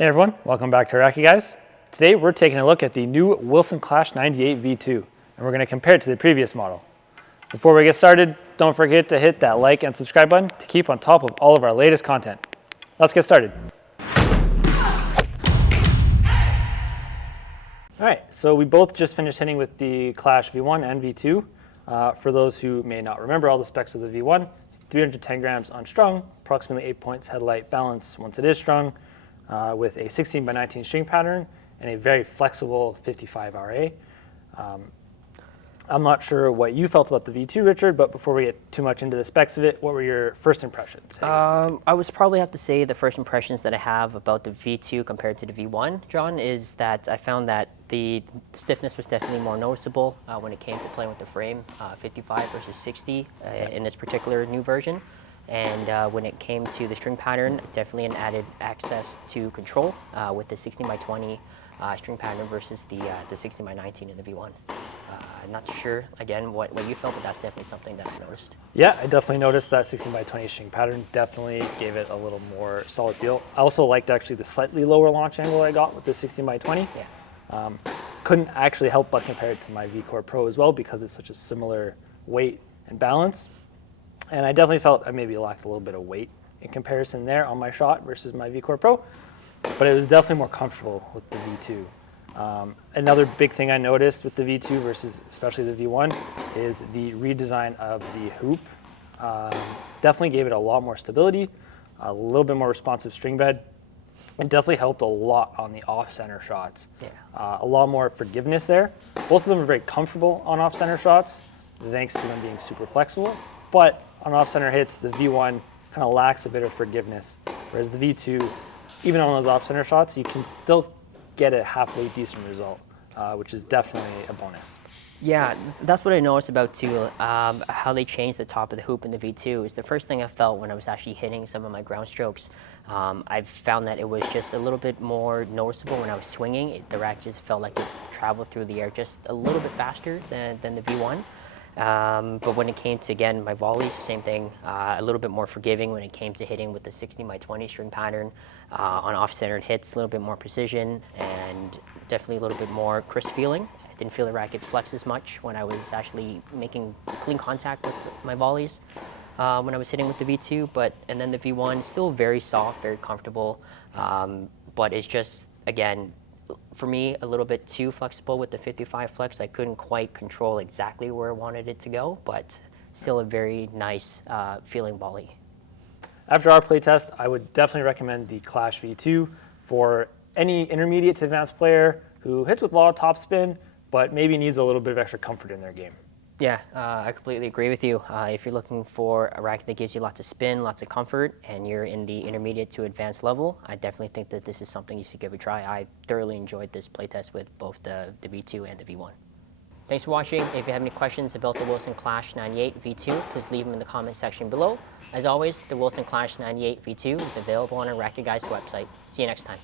Hey everyone, welcome back to RacquetGuys. Today we're taking a look at the new Wilson Clash 98 V2, and we're going to compare it to the previous model. Before we get started, don't forget to hit that like and subscribe button to keep on top of all of our latest content. Let's get started. Alright, so we both just finished hitting with the Clash V1 and V2. For those who may not remember all the specs of the V1, it's 310 grams unstrung, approximately 8 points headlight balance once it is strung, with a 16 by 19 string pattern and a very flexible 55 RA. I'm not sure what you felt about the V2, Richard, but before we get too much into the specs of it, what were your first impressions? I would probably have to say the first impressions that I have about the V2 compared to the V1, John, is that I found that the stiffness was definitely more noticeable when it came to playing with the frame, 55 versus 60 in this particular new version. And when it came to the string pattern, definitely an added access to control with the 16 by 20 string pattern versus the 16 by 19 in the V1. I'm not too sure, again, what you felt, but that's definitely something that I noticed. Yeah, I definitely noticed that 16 by 20 string pattern definitely gave it a little more solid feel. I also liked actually the slightly lower launch angle I got with the 16 by 20. Yeah. Couldn't actually help but compare it to my V-Core Pro as well because it's such a similar weight and balance. And I definitely felt I maybe lacked a little bit of weight in comparison there on my shot versus my V-Core Pro, but it was definitely more comfortable with the V2. Another big thing I noticed with the V2 versus especially the V1 is the redesign of the hoop. Definitely gave it a lot more stability, a little bit more responsive string bed, and definitely helped a lot on the off-center shots. Yeah. A lot more forgiveness there. Both of them are very comfortable on off-center shots, thanks to them being super flexible, but on off-center hits, the V1 kind of lacks a bit of forgiveness, whereas the V2, even on those off-center shots, you can still get a halfway decent result, which is definitely a bonus. Yeah, that's what I noticed about too, how they changed the top of the hoop in the V2 is the first thing I felt when I was actually hitting some of my ground strokes. I found that it was just a little bit more noticeable when I was swinging. The racket just felt like it traveled through the air just a little bit faster than the V1. But when it came to, again, my volleys, same thing, a little bit more forgiving when it came to hitting with the 16 by 20 string pattern. On off-centered hits, a little bit more precision and definitely a little bit more crisp feeling. I didn't feel the racket flex as much when I was actually making clean contact with my volleys when I was hitting with the V2. And then the V1, still very soft, very comfortable, but it's just, again, for me, a little bit too flexible with the 55 flex. I couldn't quite control exactly where I wanted it to go, but still a very nice feeling volley. After our playtest, I would definitely recommend the Clash V2 for any intermediate to advanced player who hits with a lot of topspin, but maybe needs a little bit of extra comfort in their game. Yeah, I completely agree with you. If you're looking for a racket that gives you lots of spin, lots of comfort, and you're in the intermediate to advanced level, I definitely think that this is something you should give a try. I thoroughly enjoyed this playtest with both the V2 and the V1. Thanks for watching. If you have any questions about the Wilson Clash 98 V2, please leave them in the comment section below. As always, the Wilson Clash 98 V2 is available on our RacquetGuys website. See you next time.